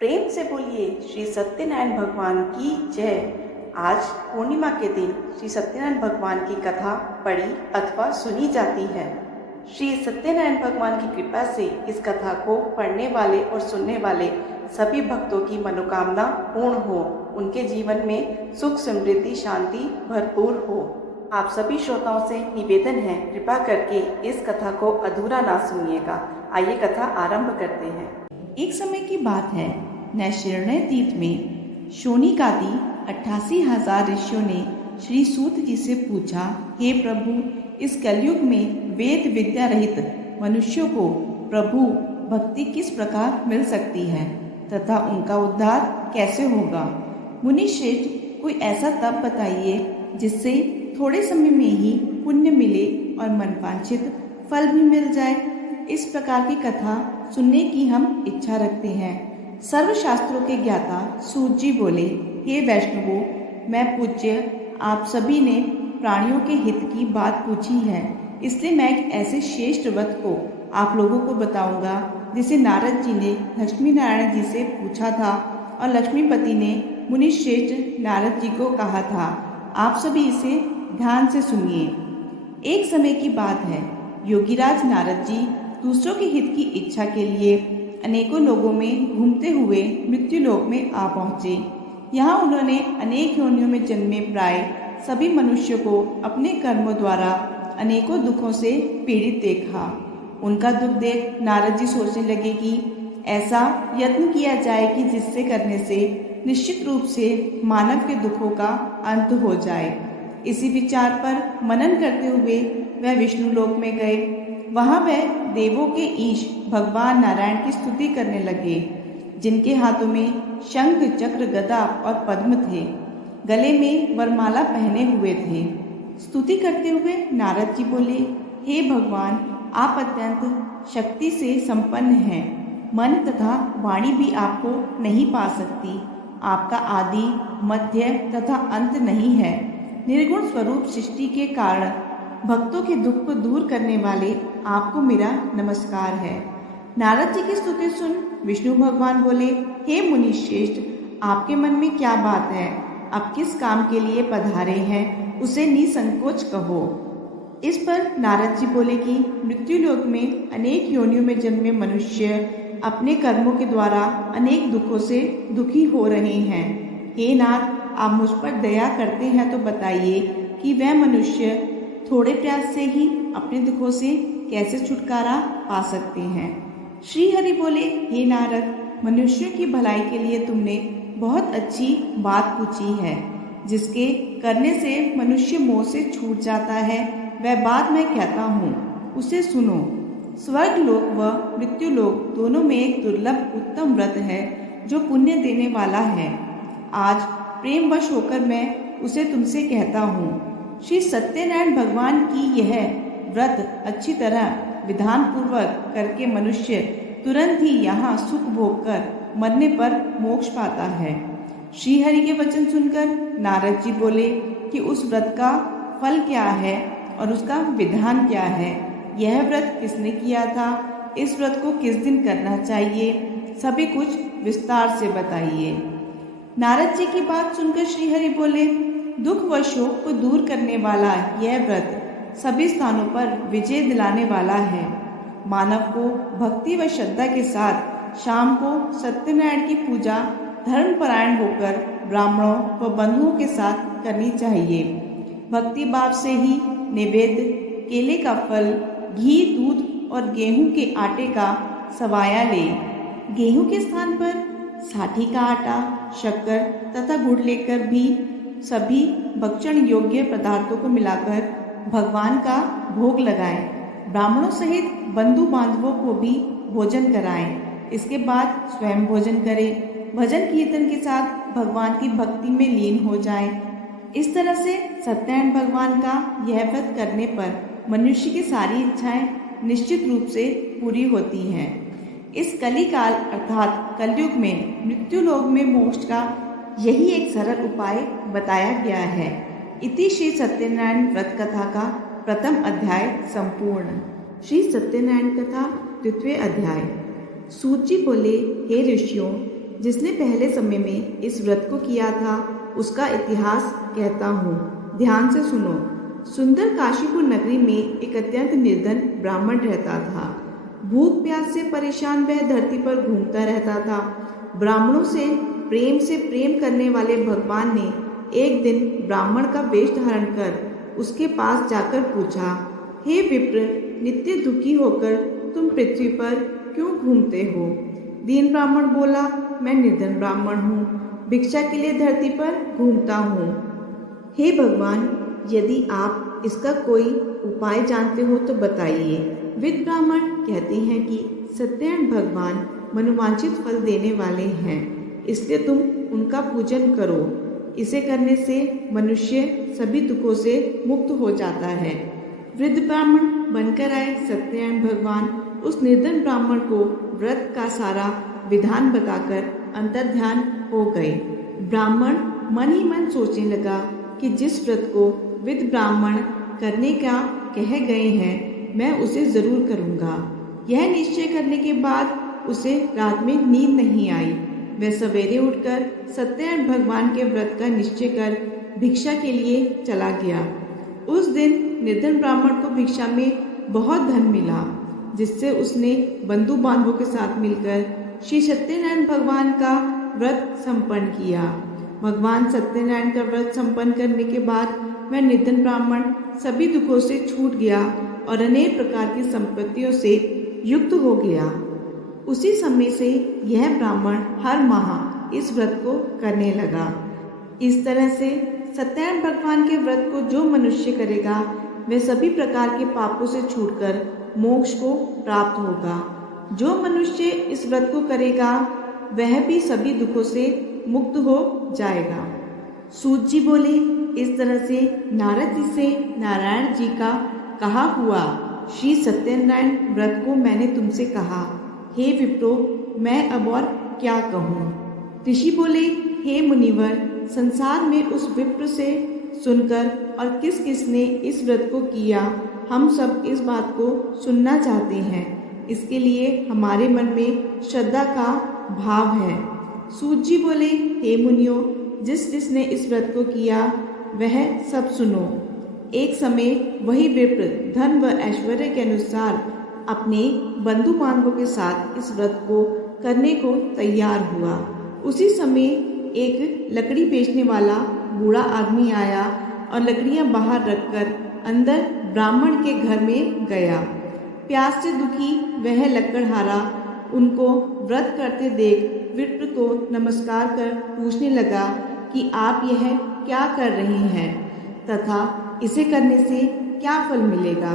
प्रेम से बोलिए श्री सत्यनारायण भगवान की जय। आज पूर्णिमा के दिन श्री सत्यनारायण भगवान की कथा पढ़ी अथवा सुनी जाती है। श्री सत्यनारायण भगवान की कृपा से इस कथा को पढ़ने वाले और सुनने वाले सभी भक्तों की मनोकामना पूर्ण हो, उनके जीवन में सुख समृद्धि शांति भरपूर हो। आप सभी श्रोताओं से निवेदन है, कृपा करके इस कथा को अधूरा ना सुनिएगा। आइए कथा आरंभ करते हैं। एक समय की बात है, नैशिरण्य तीर्थ में शोनिकादि 88,000 ऋषियों ने श्री सूत जी से पूछा, हे प्रभु, इस कलयुग में वेद विद्या रहित मनुष्यों को प्रभु भक्ति किस प्रकार मिल सकती है तथा उनका उद्धार कैसे होगा। मुनि श्रेष्ठ, कोई ऐसा तप बताइए जिससे थोड़े समय में ही पुण्य मिले और मनवांछित फल भी मिल जाए। इस प्रकार की कथा सुनने की हम इच्छा रखते हैं। सर्वशास्त्रों के ज्ञाता सूत जी बोले, हे वैष्णवों, मैं पूज्य आप सभी ने प्राणियों के हित की बात पूछी है, इसलिए मैं एक ऐसे श्रेष्ठ व्रत को आप लोगों को बताऊंगा जिसे नारद जी ने लक्ष्मी नारायण जी से पूछा था और लक्ष्मीपति ने मुनि श्रेष्ठ नारद जी को कहा था। आप सभी इसे ध्यान से सुनिए। एक समय की बात है, योगीराज नारद जी दूसरों के हित की इच्छा के लिए अनेकों लोगों में घूमते हुए मृत्यु लोक में आ पहुँचे। यहाँ उन्होंने अनेक योनियों में जन्मे प्राय सभी मनुष्यों को अपने कर्मों द्वारा अनेकों दुखों से पीड़ित देखा। उनका दुख देख नारद जी सोचने लगे कि ऐसा यत्न किया जाए कि जिससे करने से निश्चित रूप से मानव के दुखों का अंत हो जाए। इसी विचार पर मनन करते हुए वह विष्णु लोक में गए। वहां वह देवों के ईश भगवान नारायण की स्तुति करने लगे, जिनके हाथों में शंख चक्र गदा और पद्म थे, गले में वरमाला पहने हुए थे। स्तुति करते हुए नारद जी बोले, हे भगवान, आप अत्यंत शक्ति से संपन्न हैं। मन तथा वाणी भी आपको नहीं पा सकती। आपका आदि मध्य तथा अंत नहीं है। निर्गुण स्वरूप सृष्टि के कारण भक्तों के दुख को दूर करने वाले आपको मेरा नमस्कार है। नारद जी की स्तुति सुन विष्णु भगवान बोले, हे मुनि श्रेष्ठ, आपके मन में क्या बात है? आप किस काम के लिए पधारे हैं, उसे निसंकोच कहो। इस पर नारद जी बोले कि मृत्यु लोक में अनेक योनियों में जन्मे मनुष्य अपने कर्मों के द्वारा अनेक दुखों से दुखी हो रहे हैं। हे नाथ, आप मुझ पर दया करते हैं तो बताइए कि वह मनुष्य थोड़े प्रयास से ही अपने दुखों से कैसे छुटकारा पा सकते हैं। श्री हरि बोले, हे नारद, मनुष्यों की भलाई के लिए तुमने बहुत अच्छी बात पूछी है। जिसके करने से मनुष्य मोह से छूट जाता है, वह बात मैं कहता हूँ, उसे सुनो। स्वर्ग लोक व मृत्यु लोक दोनों में एक दुर्लभ उत्तम व्रत है जो पुण्य देने वाला है। आज प्रेम वश होकर मैं उसे तुमसे कहता हूँ। श्री सत्यनारायण भगवान की यह व्रत अच्छी तरह विधान पूर्वक करके मनुष्य तुरंत ही यहाँ सुख भोग कर मरने पर मोक्ष पाता है। श्री हरि के वचन सुनकर नारद जी बोले कि उस व्रत का फल क्या है और उसका विधान क्या है। यह व्रत किसने किया था? इस व्रत को किस दिन करना चाहिए? सभी कुछ विस्तार से बताइए। नारद जी की बात सुनकर श्री हरि बोले, दुख व शोक को दूर करने वाला यह व्रत सभी स्थानों पर विजय दिलाने वाला है। मानव को भक्ति व श्रद्धा के साथ शाम को सत्यनारायण की पूजा धर्मपरायण होकर ब्राह्मणों व बंधुओं के साथ करनी चाहिए। भक्ति भाव से ही नैवेद्य, केले का फल, घी, दूध और गेहूं के आटे का सवाया ले। गेहूं के स्थान पर साठी का आटा, शक्कर तथा गुड़ लेकर भी सभी भक्षण योग्य पदार्थों को मिलाकर भगवान का भोग लगाएं। ब्राह्मणों सहित बंधु बांधवों को भी भोजन कराएं। इसके बाद स्वयं भोजन करें। भजन कीर्तन के साथ भगवान की भक्ति में लीन हो जाएं। इस तरह से सत्यनारायण भगवान का यह व्रत करने पर मनुष्य की सारी इच्छाएं निश्चित रूप से पूरी होती हैं। इस कलिकाल अर्थात कलयुग में मृत्यु लोक में मोक्ष का यही एक सरल उपाय बताया गया है। इति श्री सत्यनारायण व्रत कथा का प्रथम अध्याय संपूर्ण। श्री सत्यनारायण कथा द्वितीय अध्याय। सूत जी बोले, हे ऋषियों, जिसने पहले समय में इस व्रत को किया था उसका इतिहास कहता हूँ। ध्यान से सुनो। सुंदर काशीपुर नगरी में एक अत्यंत निर्धन ब्राह्मण रहता था। भूख प्यास से परेशान वह धरती पर घूमता रहता था। ब्राह्मणों से प्रेम करने वाले भगवान ने एक दिन ब्राह्मण का वेश धारण कर उसके पास जाकर पूछा, हे विप्र, नित्य दुखी होकर तुम पृथ्वी पर क्यों घूमते हो? दीन ब्राह्मण बोला, मैं निर्धन ब्राह्मण हूँ, भिक्षा के लिए धरती पर घूमता हूँ। हे भगवान, यदि आप इसका कोई उपाय जानते हो तो बताइए। विद ब्राह्मण कहते हैं कि सत्यनारायण भगवान मनोवांछित फल देने वाले हैं, इसलिए तुम उनका पूजन करो। इसे करने से मनुष्य सभी दुखों से मुक्त हो जाता है। वृद्ध ब्राह्मण बनकर आए सत्यनारायण भगवान उस निर्धन ब्राह्मण को व्रत का सारा विधान बताकर अंतर्ध्यान हो गए। ब्राह्मण मन ही मन सोचने लगा कि जिस व्रत को विद ब्राह्मण करने का कह गए हैं मैं उसे जरूर करूँगा। यह निश्चय करने के बाद उसे रात में नींद नहीं आई। वह सवेरे उठकर सत्यनारायण भगवान के व्रत का निश्चय कर भिक्षा के लिए चला गया। उस दिन निर्धन ब्राह्मण को भिक्षा में बहुत धन मिला, जिससे उसने बंधु बांधवों के साथ मिलकर श्री सत्यनारायण भगवान का व्रत संपन्न किया। भगवान सत्यनारायण का व्रत संपन्न करने के बाद वह निर्धन ब्राह्मण सभी दुखों से छूट गया और अनेक प्रकार की संपत्तियों से युक्त हो गया। उसी समय से यह ब्राह्मण हर माह इस व्रत को करने लगा। इस तरह से सत्यनारायण भगवान के व्रत को जो मनुष्य करेगा वह सभी प्रकार के पापों से छूटकर मोक्ष को प्राप्त होगा। जो मनुष्य इस व्रत को करेगा वह भी सभी दुखों से मुक्त हो जाएगा। सूत जी बोले, इस तरह से नारद जी से नारायण जी का कहा हुआ श्री सत्यनारायण व्रत को मैंने तुमसे कहा। हे विप्रो, मैं अब और क्या कहूँ? ऋषि बोले, हे मुनिवर, संसार में उस विप्र से सुनकर और किस किस ने इस व्रत को किया, हम सब इस बात को सुनना चाहते हैं। इसके लिए हमारे मन में श्रद्धा का भाव है। सूत जी बोले, हे मुनियों, जिस जिसने इस व्रत को किया वह सब सुनो। एक समय वही विप्र धन व ऐश्वर्य के अनुसार अपने बंधु बांधवों के साथ इस व्रत को करने को तैयार हुआ। उसी समय एक लकड़ी बेचने वाला बूढ़ा आदमी आया और लकड़ियां बाहर रखकर अंदर ब्राह्मण के घर में गया। प्यास से दुखी वह लकड़हारा उनको व्रत करते देख विप्र को नमस्कार कर पूछने लगा कि आप यह क्या कर रहे हैं तथा इसे करने से क्या फल मिलेगा,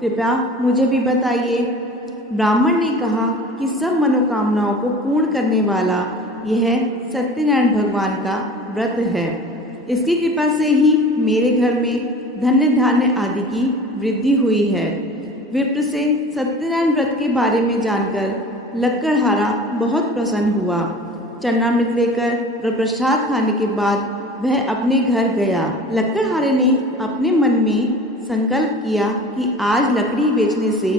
कृपया मुझे भी बताइए। ब्राह्मण ने कहा कि सब मनोकामनाओं को पूर्ण करने वाला यह सत्यनारायण भगवान का व्रत है। इसकी कृपा से ही मेरे घर में धन्य धान्य आदि की वृद्धि हुई है। विप्र से सत्यनारायण व्रत के बारे में जानकर लकड़हारा बहुत प्रसन्न हुआ। चरणामृत लेकर और प्रसाद खाने के बाद वह अपने घर गया। लकड़हारे ने अपने मन में संकल्प किया कि आज लकड़ी बेचने से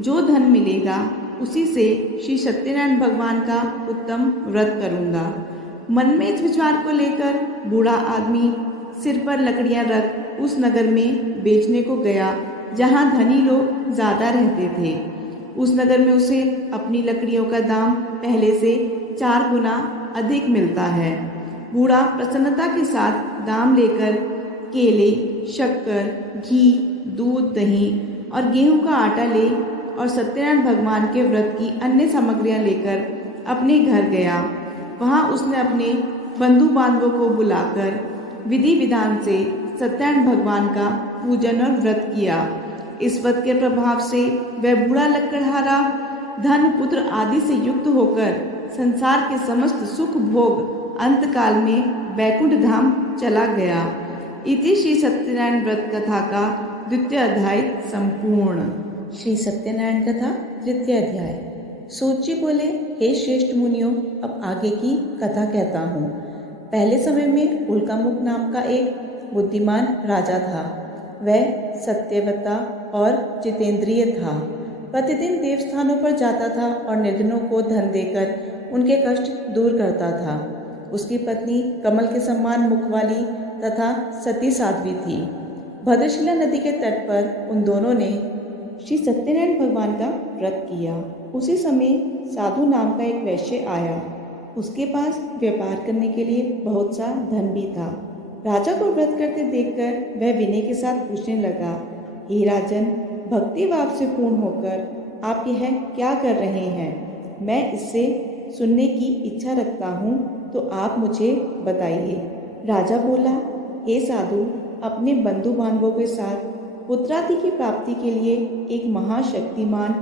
जो धन मिलेगा उसी से श्री सत्यनारायण भगवान का उत्तम व्रत करूंगा। मन में इस विचार को लेकर बूढ़ा आदमी सिर पर लकड़ियां रख उस नगर में बेचने को गया जहां धनी लोग ज्यादा रहते थे। उस नगर में उसे अपनी लकड़ियों का दाम पहले से 4 गुना अधिक मिलता है। बूढ़ा प्रसन्नता के साथ दाम लेकर केले, शक्कर, घी, दूध, दही और गेहूं का आटा ले और सत्यनारायण भगवान के व्रत की अन्य सामग्रियां लेकर अपने घर गया। वहां उसने अपने बंधु बांधवों को बुलाकर विधि विधान से सत्यनारायण भगवान का पूजन और व्रत किया। इस व्रत के प्रभाव से वह बूढ़ा लकड़हारा धन, पुत्र आदि से युक्त होकर संसार के समस्त सुख भोग अंतकाल में वैकुंठ धाम चला गया। इति श्री सत्यनारायण व्रत कथा का द्वितीय अध्याय संपूर्ण। श्री सत्यनारायण कथा तृतीय अध्याय। सूत जी बोले, हे श्रेष्ठ मुनियों, अब आगे की कथा कहता हूँ। पहले समय में उल्कामुख नाम का एक बुद्धिमान राजा था। वह सत्यवता और जितेंद्रिय था। प्रतिदिन देवस्थानों पर जाता था और निर्धनों को धन देकर उनके कष्ट दूर करता था। उसकी पत्नी कमल के समान मुख वाली तथा सती साध्वी थी। भद्रशिला नदी के तट पर उन दोनों ने श्री सत्यनारायण भगवान का व्रत किया। उसी समय साधु नाम का एक वैश्य आया। उसके पास व्यापार करने के लिए बहुत सा धन भी था। राजा को व्रत करते देखकर वह विनय के साथ पूछने लगा, हे राजन, भक्ति भाव से पूर्ण होकर आप यह क्या कर रहे हैं? मैं इससे सुनने की इच्छा रखता हूँ, तो आप मुझे बताइए। राजा बोला, हे साधु, अपने बंधु बांधवों के साथ पुत्रादि की प्राप्ति के लिए एक महाशक्तिमान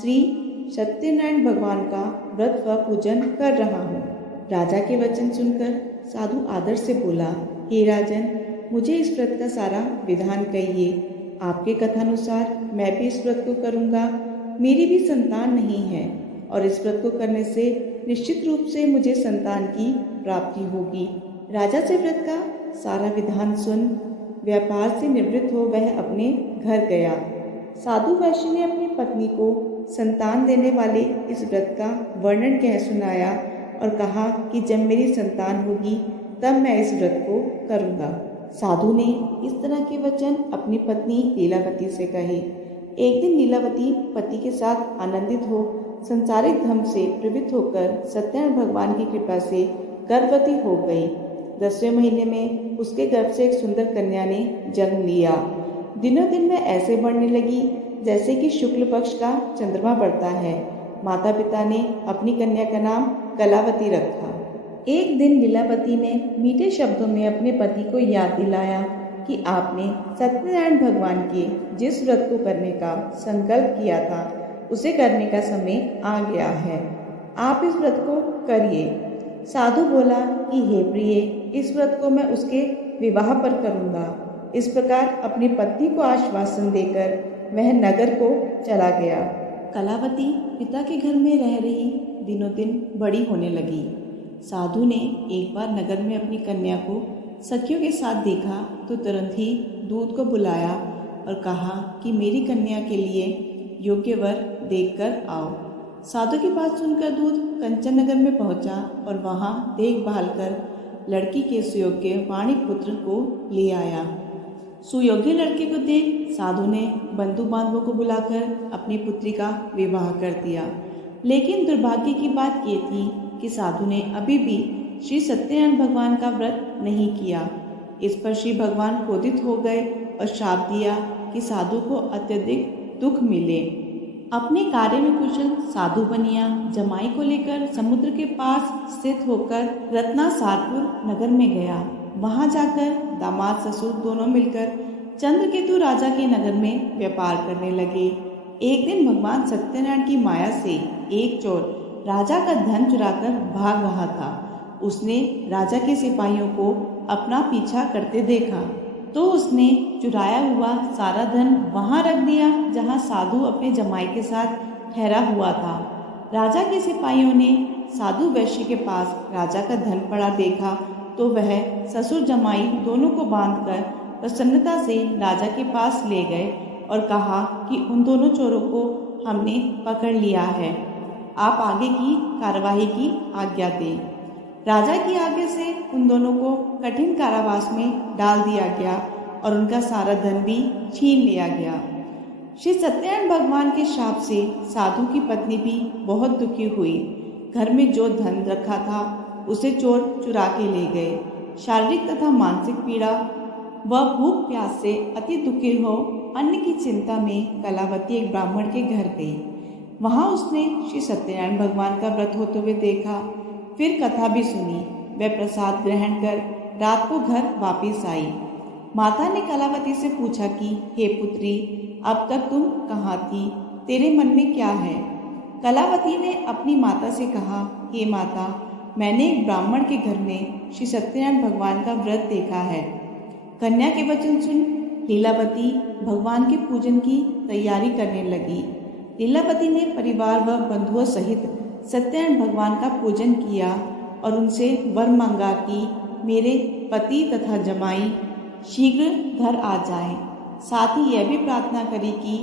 श्री सत्यनारायण भगवान का व्रत व पूजन कर रहा हूँ। राजा के वचन सुनकर साधु आदर से बोला, हे राजन, मुझे इस व्रत का सारा विधान कहिए। आपके कथानुसार मैं भी इस व्रत को करूँगा। मेरी भी संतान नहीं है और इस व्रत को करने से निश्चित रूप से मुझे संतान की प्राप्ति होगी। राजा से व्रत का सारा विधान सुन व्यापार से निवृत्त हो वह अपने घर गया। साधु वैश्य ने अपनी पत्नी को संतान देने वाले इस व्रत का वर्णन कह सुनाया और कहा कि जब मेरी संतान होगी तब मैं इस व्रत को करूँगा। साधु ने इस तरह के वचन अपनी पत्नी लीलावती से कहे। एक दिन लीलावती पति के साथ आनंदित हो संसारिक धर्म से प्रवृत्त होकर सत्यनारायण भगवान की कृपा से गर्भवती हो गई। 10वें महीने में उसके गर्भ से एक सुंदर कन्या ने जन्म लिया। दिनों दिन में ऐसे बढ़ने लगी जैसे कि शुक्ल पक्ष का चंद्रमा बढ़ता है। माता पिता ने अपनी कन्या का नाम कलावती रखा। एक दिन लीलावती ने मीठे शब्दों में अपने पति को याद दिलाया कि आपने सत्यनारायण भगवान के जिस व्रत को करने का संकल्प किया था उसे करने का समय आ गया है। आप इस व्रत को करिए। साधु बोला कि हे प्रिय, इस व्रत को मैं उसके विवाह पर करूँगा। इस प्रकार अपनी पत्नी को आश्वासन देकर वह नगर को चला गया। कलावती पिता के घर में रह रही दिनों दिन बड़ी होने लगी। साधु ने एक बार नगर में अपनी कन्या को सखियों के साथ देखा तो तुरंत ही दूत को बुलाया और कहा कि मेरी कन्या के लिए योग्य वर देखकर आओ। साधु की बात सुनकर दूत कंचन नगर में पहुंचा और वहां देखभाल कर लड़की के सुयोग्य वाणिक पुत्र को ले आया। सुयोग्य लड़के को देख साधु ने बंधु बांधवों को बुलाकर अपनी पुत्री का विवाह कर दिया। लेकिन दुर्भाग्य की बात ये थी कि साधु ने अभी भी श्री सत्यनारायण भगवान का व्रत नहीं किया। इस पर श्री भगवान क्रोधित हो गए और श्राप दिया कि साधु को अत्यधिक दुख मिले। अपने कार्य में कुशल साधु बनिया जमाई को लेकर समुद्र के पास स्थित होकर रत्नासारपुर नगर में गया। वहां जाकर दामाद ससुर दोनों मिलकर चंद्रकेतु राजा के नगर में व्यापार करने लगे। एक दिन भगवान सत्यनारायण की माया से एक चोर राजा का धन चुराकर भाग रहा था। उसने राजा के सिपाहियों को अपना पीछा करते देखा तो उसने चुराया हुआ सारा धन वहां रख दिया जहां साधु अपने जमाई के साथ ठहरा हुआ था। राजा के सिपाहियों ने साधु वैश्य के पास राजा का धन पड़ा देखा तो वह ससुर जमाई दोनों को बांधकर प्रसन्नता से राजा के पास ले गए और कहा कि उन दोनों चोरों को हमने पकड़ लिया है, आप आगे की कार्यवाही की आज्ञा दें। राजा की आज्ञा से उन दोनों को कठिन कारावास में डाल दिया गया और उनका सारा धन भी छीन लिया गया। श्री सत्यनारायण भगवान के शाप से साधु की पत्नी भी बहुत दुखी हुई। घर में जो धन रखा था उसे चोर चुरा के ले गए। शारीरिक तथा मानसिक पीड़ा व भूख प्यास से अति दुखी हो अन्न की चिंता में कलावती एक ब्राह्मण के घर गई। वहां उसने श्री सत्यनारायण भगवान का व्रत होते हुए देखा, फिर कथा भी सुनी। वह प्रसाद ग्रहण कर रात को घर वापिस आई। माता ने कलावती से पूछा कि हे पुत्री, अब तक तुम कहाँ थी, तेरे मन में क्या है? कलावती ने अपनी माता से कहा, हे माता, मैंने एक ब्राह्मण के घर में श्री सत्यनारायण भगवान का व्रत देखा है। कन्या के वचन सुन लीलावती भगवान के पूजन की तैयारी करने लगी। लीलावती ने परिवार व बंधुओं सहित सत्यनारायण भगवान का पूजन किया और उनसे वर मांगा कि मेरे पति तथा जमाई शीघ्र घर आ जाएं। साथ ही यह भी प्रार्थना करी कि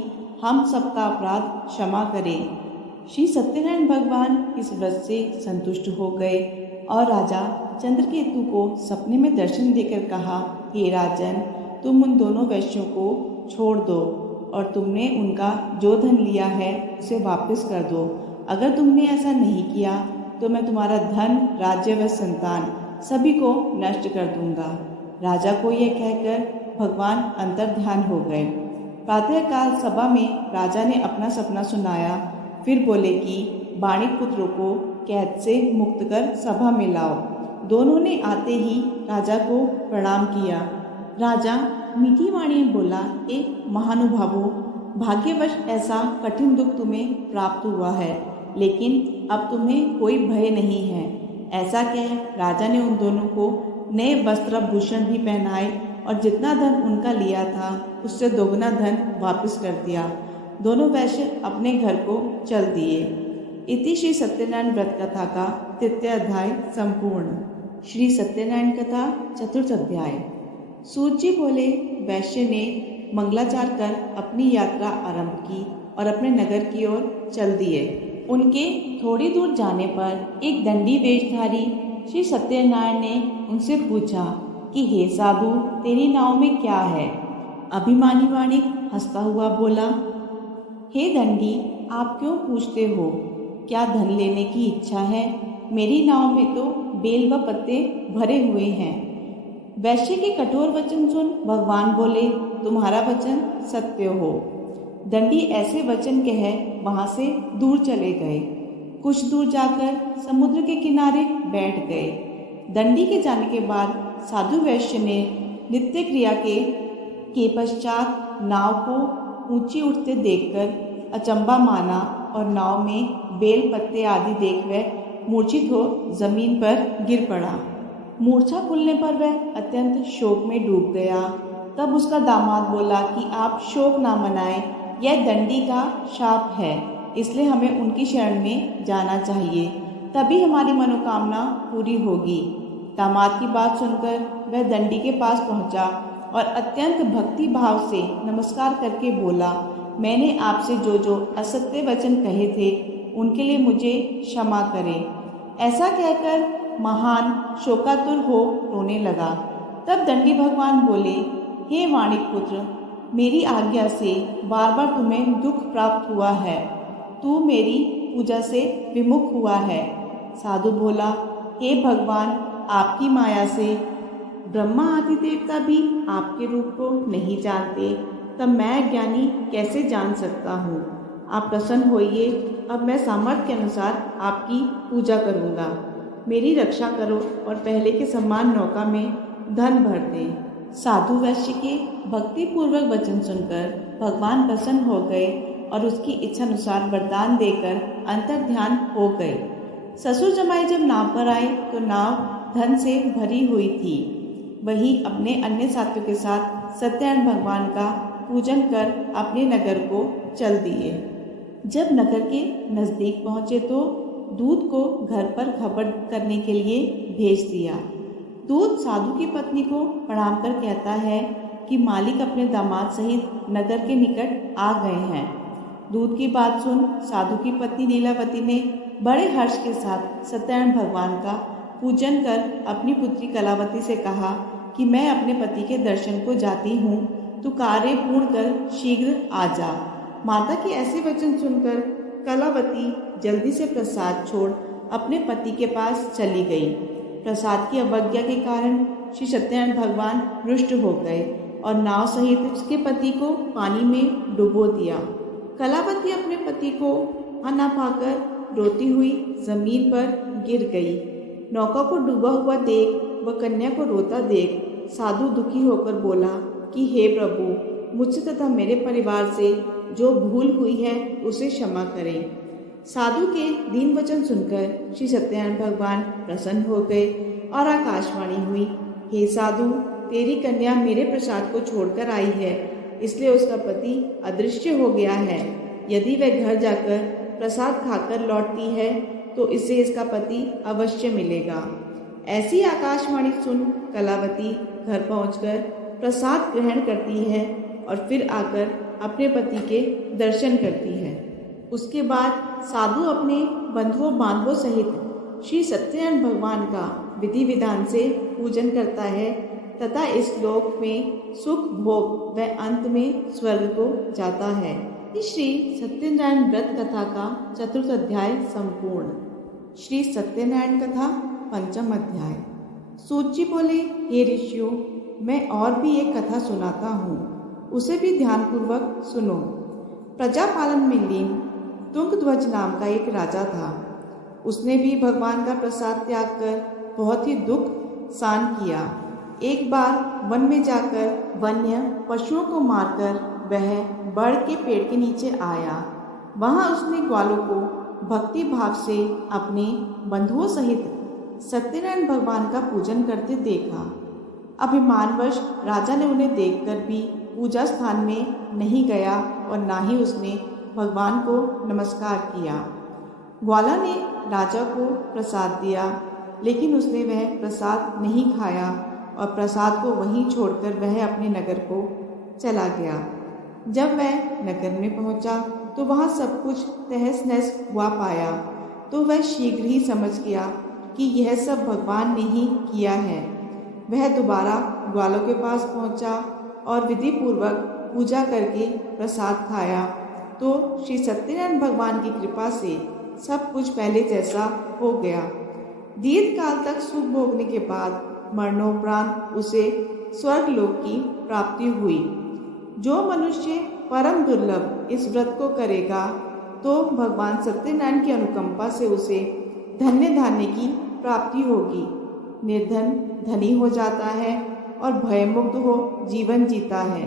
हम सबका अपराध क्षमा करें। श्री सत्यनारायण भगवान इस व्रत से संतुष्ट हो गए और राजा चंद्रकेतु को सपने में दर्शन देकर कहा, हे राजन, तुम उन दोनों वैश्यों को छोड़ दो और तुमने उनका जो धन लिया है उसे वापस कर दो। अगर तुमने ऐसा नहीं किया तो मैं तुम्हारा धन, राज्य व संतान सभी को नष्ट कर दूंगा। राजा को यह कहकर भगवान अंतर्ध्यान हो गए। प्रातःकाल सभा में राजा ने अपना सपना सुनाया। फिर बोले कि बाणिक पुत्रों को कैद से मुक्त कर सभा में लाओ। दोनों ने आते ही राजा को प्रणाम किया। राजा मीठी वाणी में बोला, एक महानुभावो, भाग्यवश ऐसा कठिन दुख तुम्हें प्राप्त हुआ है, लेकिन अब तुम्हें कोई भय नहीं है। ऐसा कह राजा ने उन दोनों को नए वस्त्र भूषण भी पहनाए और जितना धन उनका लिया था उससे दोगुना धन वापस कर दिया। दोनों वैश्य अपने घर को चल दिए। इति श्री सत्यनारायण व्रत कथा का तृतीय अध्याय संपूर्ण। श्री सत्यनारायण कथा चतुर्थ अध्याय। सूत जी बोले, वैश्य ने मंगलाचार कर अपनी यात्रा आरंभ की और अपने नगर की ओर चल दिए। उनके थोड़ी दूर जाने पर एक दंडी वेशधारी श्री सत्यनारायण ने उनसे पूछा कि हे साधु, तेरी नाव में क्या है? अभिमानी वाणिक हंसता हुआ बोला, हे दंडी, आप क्यों पूछते हो? क्या धन लेने की इच्छा है? मेरी नाव में तो बेल व पत्ते भरे हुए हैं। वैश्य के कठोर वचन सुन भगवान बोले, तुम्हारा वचन सत्य हो। दंडी ऐसे वचन कह वहां से दूर चले गए। कुछ दूर जाकर समुद्र के किनारे बैठ गए। दंडी के जाने के बाद साधु वैश्य ने नित्य क्रिया के पश्चात नाव को ऊंची उठते देखकर अचंबा माना और नाव में बेल पत्ते आदि देख वह मूर्छित हो जमीन पर गिर पड़ा। मूर्छा खुलने पर वह अत्यंत शोक में डूब गया। तब उसका दामाद बोला कि आप शोक ना मनाएं, यह दंडी का शाप है, इसलिए हमें उनकी शरण में जाना चाहिए, तभी हमारी मनोकामना पूरी होगी। दामाद की बात सुनकर वह दंडी के पास पहुंचा और अत्यंत भक्ति भाव से नमस्कार करके बोला, मैंने आपसे जो असत्य वचन कहे थे उनके लिए मुझे क्षमा करें। ऐसा कहकर महान शोकातुर हो रोने लगा। तब दंडी भगवान बोले, हे वाणिक पुत्र, मेरी आज्ञा से बार बार तुम्हें दुख प्राप्त हुआ है। तू मेरी पूजा से विमुख हुआ है। साधु बोला, हे भगवान, आपकी माया से ब्रह्मा आदि देवता भी आपके रूप को नहीं जानते, तब मैं ज्ञानी कैसे जान सकता हूँ? आप प्रसन्न होइए, अब मैं सामर्थ्य के अनुसार आपकी पूजा करूँगा। मेरी रक्षा करो और पहले के समान नौका में धन भर दें। साधु वैश्य के भक्ति पूर्वक वचन सुनकर भगवान प्रसन्न हो गए और उसकी इच्छा अनुसार वरदान देकर अंतर्ध्यान हो गए। ससुर जमाई जब नाव पर आए तो नाव धन से भरी हुई थी। वही अपने अन्य साथियों के साथ सत्यनारायण भगवान का पूजन कर अपने नगर को चल दिए। जब नगर के नजदीक पहुंचे तो दूत को घर पर खबर करने के लिए भेज दिया। दूत साधु की पत्नी को प्रणाम कर कहता है कि मालिक अपने दामाद सहित नगर के निकट आ गए हैं। दूत की बात सुन साधु की पत्नी लीलावती ने बड़े हर्ष के साथ सत्यनारायण भगवान का पूजन कर अपनी पुत्री कलावती से कहा कि मैं अपने पति के दर्शन को जाती हूँ, तू कार्य पूर्ण कर शीघ्र आ जा। माता के ऐसे वचन सुनकर कलावती जल्दी से प्रसाद छोड़ अपने पति के पास चली गई। प्रसाद की अवज्ञा के कारण श्री सत्यनारायण भगवान रुष्ट हो गए और नाव सहित उसके पति को पानी में डुबो दिया। कलावती अपने पति को आना पाकर रोती हुई जमीन पर गिर गई। नौका को डूबा हुआ देख व कन्या को रोता देख साधु दुखी होकर बोला कि हे प्रभु, मुझसे तथा मेरे परिवार से जो भूल हुई है उसे क्षमा करें। साधु के दीन वचन सुनकर श्री सत्यनारायण भगवान प्रसन्न हो गए और आकाशवाणी हुई, हे साधु, तेरी कन्या मेरे प्रसाद को छोड़कर आई है, इसलिए उसका पति अदृश्य हो गया है। यदि वह घर जाकर प्रसाद खाकर लौटती है तो इसे इसका पति अवश्य मिलेगा। ऐसी आकाशवाणी सुन कलावती घर पहुंचकर प्रसाद ग्रहण करती है और फिर आकर अपने पति के दर्शन करती है। उसके बाद साधु अपने बंधुओं बांधवों सहित श्री सत्यनारायण भगवान का विधि विधान से पूजन करता है तथा इस लोक में सुख भोग व अंत में स्वर्ग को जाता है। श्री सत्यनारायण व्रत कथा का चतुर्थ अध्याय संपूर्ण। श्री सत्यनारायण कथा पंचम अध्याय। सूत जी बोले, हे ऋषियों, मैं और भी एक कथा सुनाता हूँ, उसे भी ध्यानपूर्वक सुनो। प्रजापालन में लीन तुंगध्वज नाम का एक राजा था। उसने भी भगवान का प्रसाद त्याग कर बहुत ही दुख सहन किया। एक बार वन में जाकर वन्य पशुओं को मारकर वह बड़ के पेड़ के नीचे आया। वहां उसने ग्वालों को भक्ति भाव से अपने बंधुओं सहित सत्यनारायण भगवान का पूजन करते देखा। अभिमानवश राजा ने उन्हें देखकर भी पूजा स्थान में नहीं गया और ना ही उसने भगवान को नमस्कार किया। ग्वाला ने राजा को प्रसाद दिया, लेकिन उसने वह प्रसाद नहीं खाया और प्रसाद को वहीं छोड़कर वह अपने नगर को चला गया। जब वह नगर में पहुंचा तो वहां सब कुछ तहस नहस हुआ पाया, तो वह शीघ्र ही समझ गया कि यह सब भगवान ने ही किया है। वह दोबारा ग्वालों के पास पहुंचा और विधि पूर्वक पूजा करके प्रसाद खाया, तो श्री सत्यनारायण भगवान की कृपा से सब कुछ पहले जैसा हो गया। दीर्घ काल तक सुख भोगने के बाद मरणोपरांत उसे स्वर्गलोक की प्राप्ति हुई। जो मनुष्य परम दुर्लभ इस व्रत को करेगा तो भगवान सत्यनारायण की अनुकंपा से उसे धन्य धान्य की प्राप्ति होगी। निर्धन धनी हो जाता है और भयमुक्त हो जीवन जीता है।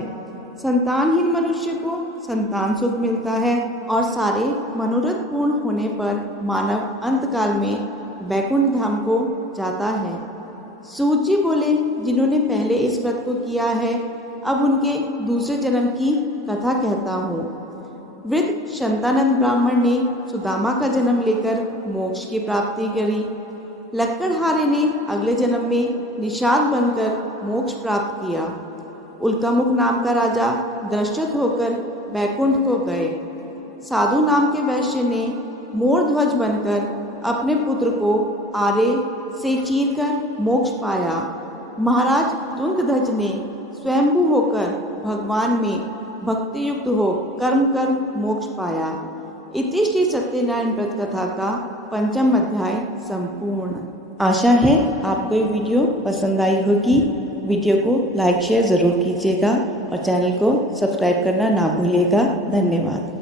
संतानहीन मनुष्य को संतान सुख मिलता है और सारे मनोरथ पूर्ण होने पर मानव अंतकाल में वैकुंठ धाम को जाता है। सूत जी बोले, जिन्होंने पहले इस व्रत को किया है, अब उनके दूसरे जन्म की कथा कहता हूँ। वृद्ध शंतानंद ब्राह्मण ने सुदामा का जन्म लेकर मोक्ष की प्राप्ति करी। लक्कड़हारे ने अगले जन्म में निषाद बनकर मोक्ष प्राप्त किया। उल्कामुख नाम का राजा दृष्टत होकर वैकुंठ को गए। साधु नाम के वैश्य ने मोरध्वज बनकर अपने पुत्र को आरे से चीरकर मोक्ष पाया। महाराज तुंगध्वज ने स्वयंभू होकर भगवान में भक्ति युक्त हो कर्म कर मोक्ष पाया। इति श्री सत्यनारायण व्रत कथा का पंचम अध्याय संपूर्ण। आशा है आपको ये वीडियो पसंद आई होगी। वीडियो को लाइक शेयर ज़रूर कीजिएगा और चैनल को सब्सक्राइब करना ना भूलिएगा। धन्यवाद।